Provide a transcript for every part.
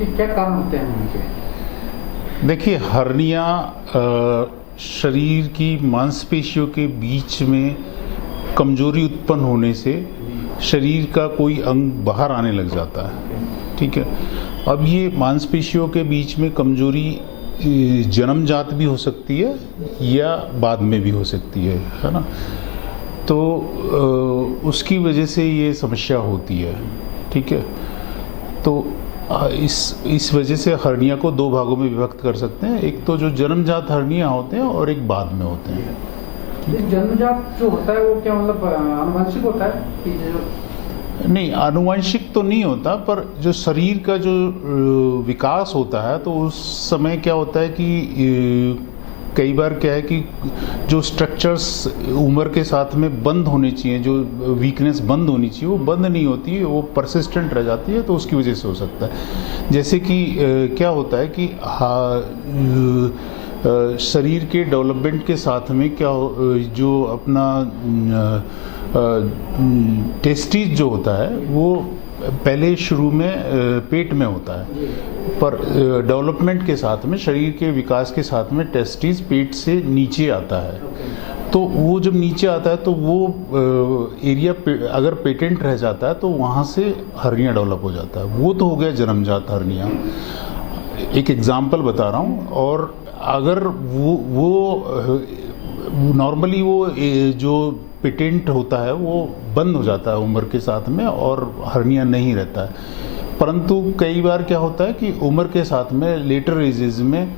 उसके क्या कारण होते हैं उनके? देखिए, हर्निया शरीर की मांसपेशियों के बीच में कमजोरी उत्पन्न होने से शरीर का कोई अंग बाहर आने लग जाता है। ठीक है, अब ये मांसपेशियों के बीच में कमजोरी जन्मजात भी हो सकती है या बाद में भी हो सकती है ना। तो उसकी वजह से ये समस्या होती है। ठीक है, तो इस वजह से हर्निया को दो भागों में विभक्त कर सकते हैं। एक तो जो जन्मजात हर्निया होते हैं और एक बाद में होते हैं। जन्मजात जो होता है वो क्या मतलब आनुवंशिक होता है कि नहीं, आनुवंशिक तो नहीं होता, पर जो शरीर का जो विकास होता है तो उस समय क्या होता है कि कई बार क्या है कि जो स्ट्रक्चर्स उम्र के साथ में बंद होने चाहिए, जो वीकनेस बंद होनी चाहिए वो बंद नहीं होती है, वो परसिस्टेंट रह जाती है, तो उसकी वजह से हो सकता है। जैसे कि क्या होता है कि शरीर के डेवलपमेंट के साथ में क्या जो अपना टेस्टिस जो होता है वो पहले शुरू में पेट में होता है, पर डेवलपमेंट के साथ में शरीर के विकास के साथ में टेस्टिस पेट से नीचे आता है। तो वो जब नीचे आता है तो वो एरिया अगर पेटेंट रह जाता है तो वहाँ से हर्निया डेवलप हो जाता है। वो तो हो गया जन्मजात हर्निया। एक एग्जाम्पल बता रहा हूँ। और अगर वो नॉर्मली वो जो पेटेंट होता है वो बंद हो जाता है उम्र के साथ में और हर्निया नहीं रहता है। परंतु कई बार क्या होता है कि उम्र के साथ में लेटर एजेस में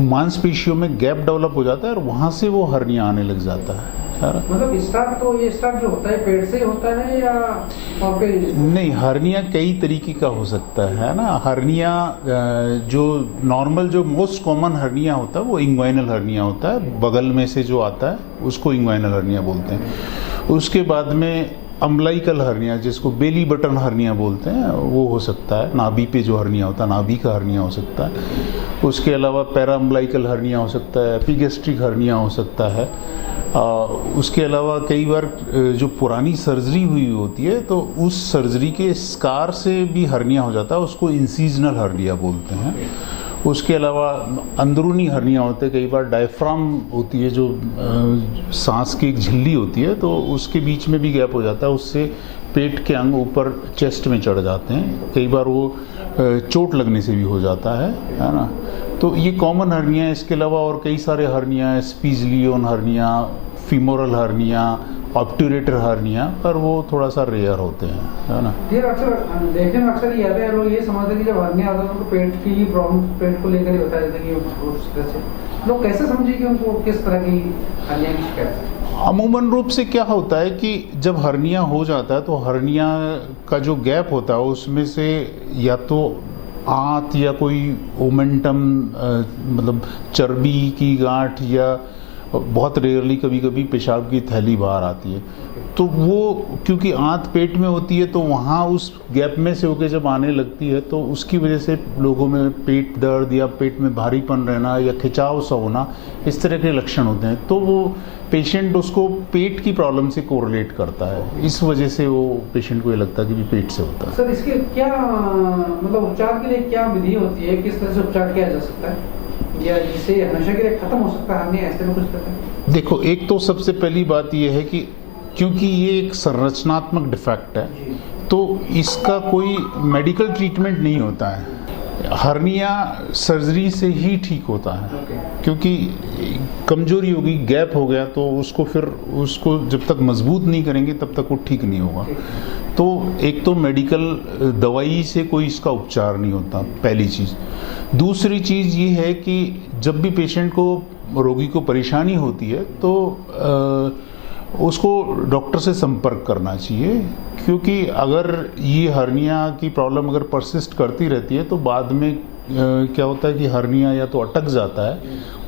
मांसपेशियों में गैप डेवलप हो जाता है और वहाँ से वो हर्निया आने लग जाता है। मतलब स्टार्ट जो होता है पेट से होता है या नहीं, हर्निया कई तरीके का हो सकता है ना। हर्निया जो नॉर्मल जो मोस्ट कॉमन हर्निया होता है वो इंग्वाइनल हर्निया होता है, बगल में से जो आता है उसको इंग्वाइनल हर्निया बोलते हैं। उसके बाद में अम्बलाइकल हर्निया जिसको बेली बटन हर्निया बोलते हैं वो हो सकता है। नाभि पे जो हर्निया होता है नाभि का हर्निया हो सकता है। उसके अलावा पैरा अम्बलाइकल हर्निया हो सकता है, एपिगैस्ट्रिक हर्निया हो सकता है। उसके अलावा कई बार जो पुरानी सर्जरी हुई होती है तो उस सर्जरी के स्कार से भी हर्निया हो जाता है, उसको इंसीजनल हर्निया बोलते हैं। उसके अलावा अंदरूनी हर्निया होते हैं, कई बार डायफ्राम होती है जो सांस की एक झिल्ली होती है तो उसके बीच में भी गैप हो जाता है, उससे पेट के अंग ऊपर चेस्ट में चढ़ जाते हैं। कई बार वो चोट लगने से भी हो जाता है ना। तो ये कॉमन हर्निया है। इसके अलावा और कई सारे हर्निया है, Spigelian hernia, femoral hernia, obturator hernia, पर वो थोड़ा सा रेयर होते हैं, है ना। ये अक्सर देखने में अक्सर ये आता है, लोग ये समझते हैं कि जब हर्निया आता है उनको पेट की ही प्रॉब्लम, पेट को लेकर ही बता देते हैं कि उस तरह से लोग कैसे समझे कि उनको किस तरह की हर्निया की शिकायत है। अमूमन रूप से क्या होता है कि जब हर्निया हो जाता है तो हर्निया का जो गैप होता है उसमें से या तो आंत या कोई ओमेंटम मतलब चर्बी की गांठ या बहुत रेयरली कभी कभी पेशाब की थैली बाहर आती है। तो वो क्योंकि आंत पेट में होती है तो वहाँ उस गैप में से होकर जब आने लगती है तो उसकी वजह से लोगों में पेट दर्द या पेट में भारीपन रहना या खिंचाव सा होना, इस तरह के लक्षण होते हैं। तो वो पेशेंट उसको पेट की प्रॉब्लम से कोरिलेट करता है, इस वजह से वो पेशेंट को ये लगता है कि भी पेट से होता है। सर इसके क्या मतलब उपचार के लिए क्या विधि होती है, किस तरह से उपचार किया जा सकता है या जिससे हमेशा के लिए खत्म हो सकता है, ऐसे में कुछ करते हैं? देखो, एक तो सबसे पहली बात यह है कि क्योंकि ये एक संरचनात्मक डिफेक्ट है तो इसका कोई मेडिकल ट्रीटमेंट नहीं होता है। हर्निया सर्जरी से ही ठीक होता है, क्योंकि कमजोरी होगी, गैप हो गया तो उसको जब तक मजबूत नहीं करेंगे तब तक वो ठीक नहीं होगा। तो एक तो मेडिकल दवाई से कोई इसका उपचार नहीं होता, पहली चीज़। दूसरी चीज़ ये है कि जब भी पेशेंट को, रोगी को परेशानी होती है तो उसको डॉक्टर से संपर्क करना चाहिए, क्योंकि अगर ये हर्निया की प्रॉब्लम अगर परसिस्ट करती रहती है तो बाद में क्या होता है कि हर्निया या तो अटक जाता है,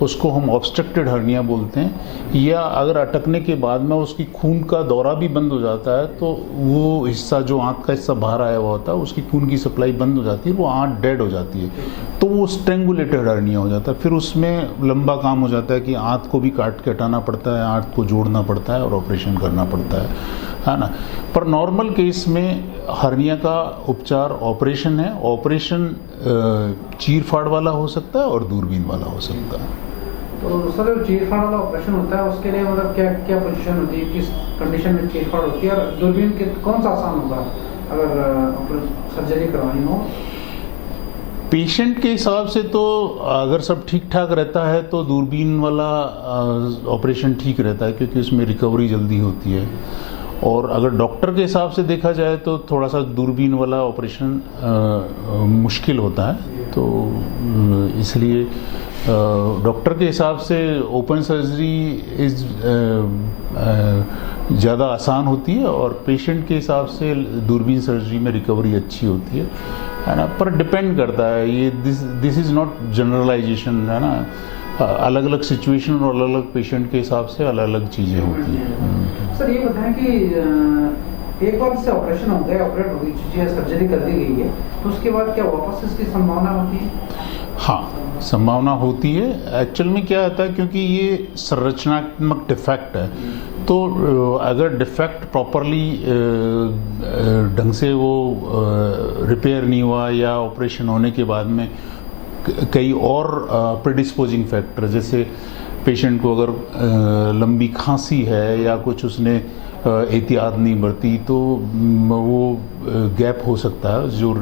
उसको हम ऑब्स्ट्रक्टेड हर्निया बोलते हैं, या अगर अटकने के बाद में उसकी खून का दौरा भी बंद हो जाता है तो वो हिस्सा जो आंत का हिस्सा बाहर आया हुआ होता है उसकी खून की सप्लाई बंद हो जाती है, वो आंत डेड हो जाती है, तो वो स्ट्रेंगुलेटेड हर्निया हो जाता है। फिर उसमें लंबा काम हो जाता है कि आंत को भी काट के हटाना पड़ता है, आंत को जोड़ना पड़ता है और ऑपरेशन करना पड़ता है है ना। पर नॉर्मल केस में हर्निया का उपचार ऑपरेशन है। ऑपरेशन चीर फाड़ वाला हो सकता है और दूरबीन वाला हो सकता है। तो सर जो चीरफाड़ वाला ऑपरेशन होता है उसके लिए मतलब क्या क्या पोजीशन होती है, किस कंडीशन में चीरफाड़ होती है, और दूरबीन के कौन सा आसान होगा अगर सर्जरी करवानी हो? पेशेंट के हिसाब से तो अगर सब ठीक ठाक रहता है तो दूरबीन वाला ऑपरेशन ठीक रहता है, क्योंकि उसमें रिकवरी जल्दी होती है। और अगर डॉक्टर के हिसाब से देखा जाए तो थोड़ा सा दूरबीन वाला ऑपरेशन मुश्किल होता है। तो इसलिए डॉक्टर के हिसाब से ओपन सर्जरी इज ज़्यादा आसान होती है, और पेशेंट के हिसाब से दूरबीन सर्जरी में रिकवरी अच्छी होती है ना। पर डिपेंड करता है ये, दिस इज़ नॉट जनरलाइजेशन, है ना। अलग अलग सिचुएशन और अलग अलग पेशेंट के हिसाब से अलग अलग चीज़ें होती हैं। सर ये बताएं कि एक बार से ऑपरेशन हो गया, ऑपरेट हो गई चीज़ें, सर्जरी कर दी गई है, तो उसके बाद क्या वापस इसकी संभावना होती है? हाँ, संभावना होती है। एक्चुअल में क्या होता है, क्योंकि ये संरचनात्मक डिफेक्ट है, तो अगर डिफेक्ट प्रॉपरली ढंग से वो रिपेयर नहीं हुआ, या ऑपरेशन होने के बाद में कई और प्रेडिस्पोजिंग फैक्टर, जैसे पेशेंट को अगर लंबी खांसी है या कुछ उसने एहतियात नहीं बरती, तो वो गैप हो सकता है जो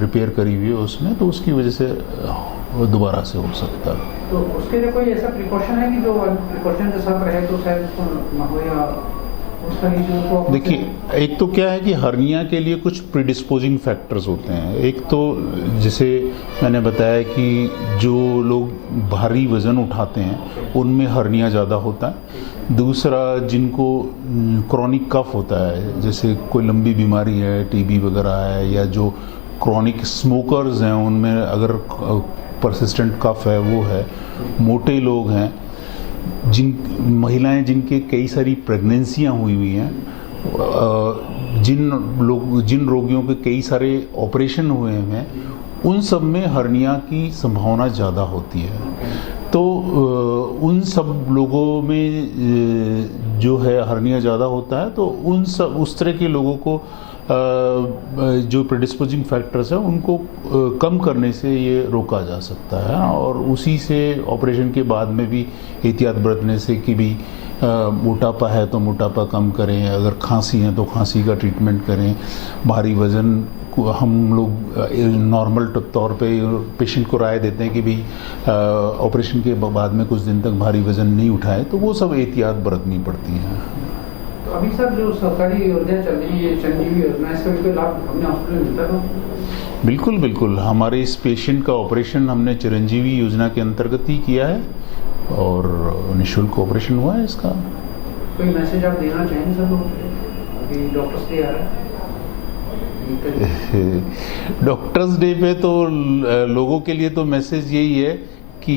रिपेयर करी हुई है उसमें, तो उसकी वजह से दोबारा से हो सकता है। तो उसके लिए कोई ऐसा प्रिकॉशन है कि जो प्रिकॉशन के साथ रहे तो शायद उसको ना हो, या उसका ही जो देखिए, एक तो क्या है कि हर्निया के लिए कुछ प्रीडिस्पोजिंग फैक्टर्स होते हैं। एक तो जैसे मैंने बताया कि जो लोग भारी वज़न उठाते हैं उनमें हर्निया ज़्यादा होता है। दूसरा, जिनको क्रॉनिक कफ होता है, जैसे कोई लंबी बीमारी है, टीबी वगैरह है, या जो क्रॉनिक स्मोकर्स हैं उनमें अगर परसिस्टेंट कफ है वो है। मोटे लोग हैं, महिलाएं जिनके कई सारी प्रेगनेंसियां हुई हैं, जिन रोगियों के कई सारे ऑपरेशन हुए हैं, उन सब में हर्निया की संभावना ज़्यादा होती है। तो उन सब लोगों में जो है हर्निया ज़्यादा होता है, तो उस तरह के लोगों को जो प्रेडिस्पोजिंग फैक्टर्स हैं उनको कम करने से ये रोका जा सकता है। और उसी से ऑपरेशन के बाद में भी एहतियात बरतने से कि भी मोटापा है तो मोटापा कम करें, अगर खांसी है तो खांसी का ट्रीटमेंट करें। भारी वज़न को हम लोग नॉर्मल तौर पे पेशेंट को राय देते हैं कि भाई ऑपरेशन के बाद में कुछ दिन तक भारी वज़न नहीं उठाए, तो वो सब एहतियात बरतनी पड़ती हैं। तो अभी सर जो सरकारी योजना चल रही है, चिरंजीवी योजना, इसका भी कोई लाभ हमने हॉस्पिटल में मिलता है? बिल्कुल बिल्कुल, हमारे इस पेशेंट का ऑपरेशन हमने चिरंजीवी योजना के अंतर्गत ही किया है, और निःशुल्क ऑपरेशन हुआ है इसका। कोई मैसेज आप देना चाहेंगे सर? अभी डॉक्टर्स डे आ रहा है। डॉक्टर्स डे पे तो लोगों के लिए तो मैसेज यही है कि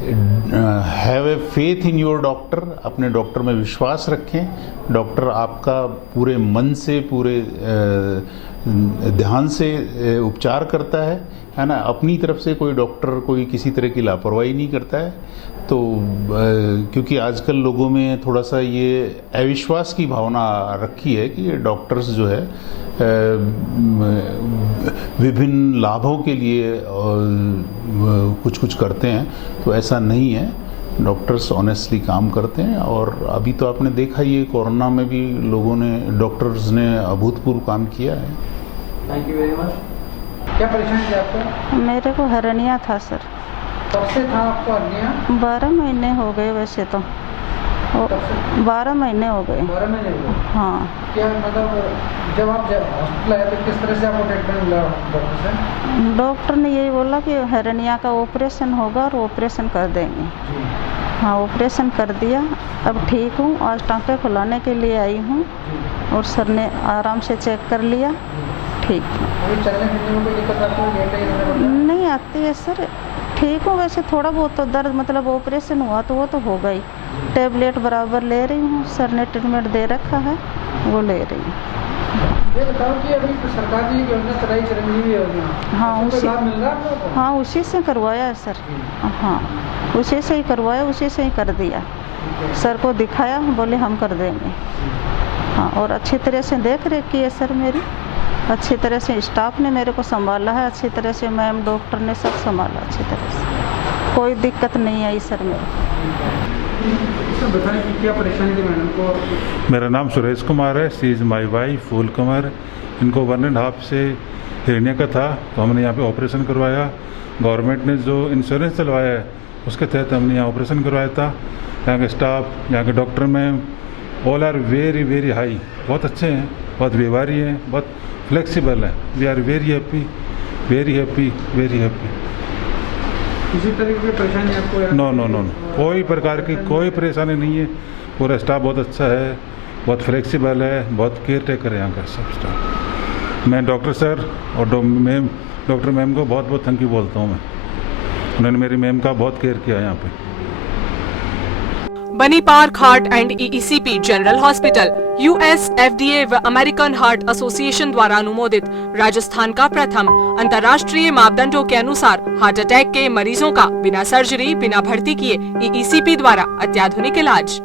have a faith in your doctor, अपने डॉक्टर में विश्वास रखें। डॉक्टर आपका पूरे मन से, पूरे ध्यान से उपचार करता है ना। अपनी तरफ से कोई डॉक्टर कोई किसी तरह की लापरवाही नहीं करता है। तो क्योंकि आजकल लोगों में थोड़ा सा ये अविश्वास की भावना रखी है कि डॉक्टर्स जो है विभिन्न लाभों के लिए कुछ करते हैं, तो ऐसा नहीं है। डॉक्टर्स ऑनेस्टली काम करते हैं, और अभी तो आपने देखा ये कोरोना में भी लोगों ने, डॉक्टर्स ने अभूतपूर्व काम किया है। Thank you very much. क्या परेशानी थी आपको? मेरे को हर्निया था सर। कब से था आपको हर्निया? 12 महीने हो गए वैसे तो। 12 महीने हो गए। 12 महीने हो गए? हाँ। क्या मतलब जब आप हॉस्पिटल आए तो किस तरह से आपको ट्रीटमेंट मिला डॉक्टर से? डॉक्टर ने यही बोला कि हर्निया का ऑपरेशन होगा और ऑपरेशन कर देंगे। हाँ, ऑपरेशन कर दिया, अब ठीक हूँ। आज टाँके खुलाने के लिए आई हूँ, और सर ने आराम से चेक कर लिया, ठीक है। चलने फिरने में कोई दिक्कत आपको नहीं आती है सर, ठीक हूँ। वैसे थोड़ा बहुत तो दर्द, मतलब ऑपरेशन हुआ तो वो तो हो गई। टेबलेट बराबर ले रही हूँ, सर ने ट्रीटमेंट दे रखा है, वो ले रही हूँ। ये बताओ कि अभी तो सरकार ने योजना चलाई, चिरंजीवी योजना, हाँ उसी, लाभ मिल रहा है आपको? हाँ उसी से करवाया है सर। हाँ उसी से ही करवाया, उसी से ही कर दिया। सर को दिखाया, बोले हम कर देंगे। हाँ, और अच्छी तरह से देख रेख की है सर मेरी। अच्छी तरह से स्टाफ ने मेरे को संभाला है, अच्छी तरह से मैम डॉक्टर ने सब संभाला अच्छी तरह से, कोई दिक्कत नहीं आई सर मेरे को। सर बताएं कि क्या परेशानी थी मैडम को? मेरा नाम सुरेश कुमार है, सी इज़ माई वाइफ फूल कुमार। इनको 1.5 से हिरनिया का था, तो हमने यहाँ पे ऑपरेशन करवाया। गवर्नमेंट ने जो इंश्योरेंस चलवाया है उसके तहत हमने यहाँ ऑपरेशन करवाया था। यहाँ के स्टाफ, यहाँ के doctor ma'am all are very very high, बहुत अच्छे हैं, बहुत व्यवहारी हैं, बहुत फ्लेक्सिबल हैं। We are very happy, very happy, very happy. किसी तरह की परेशानी आपको? नो नो नो, कोई प्रकार की कोई परेशानी नहीं है। पूरा स्टाफ बहुत अच्छा है, बहुत फ्लेक्सिबल है, बहुत केयर टेकर है यहाँ का सब स्टाफ। मैं डॉक्टर सर और डॉक्टर मैम को बहुत बहुत थैंक यू बोलता हूँ मैं। उन्होंने मेरी मैम का बहुत केयर किया यहाँ पे। बनी park heart and EECP general hospital US FDA व अमेरिकन हार्ट एसोसिएशन द्वारा अनुमोदित राजस्थान का प्रथम अंतर्राष्ट्रीय मापदंडों के अनुसार हार्ट अटैक के मरीजों का बिना सर्जरी, बिना भर्ती किए ईईसीपी द्वारा अत्याधुनिक इलाज।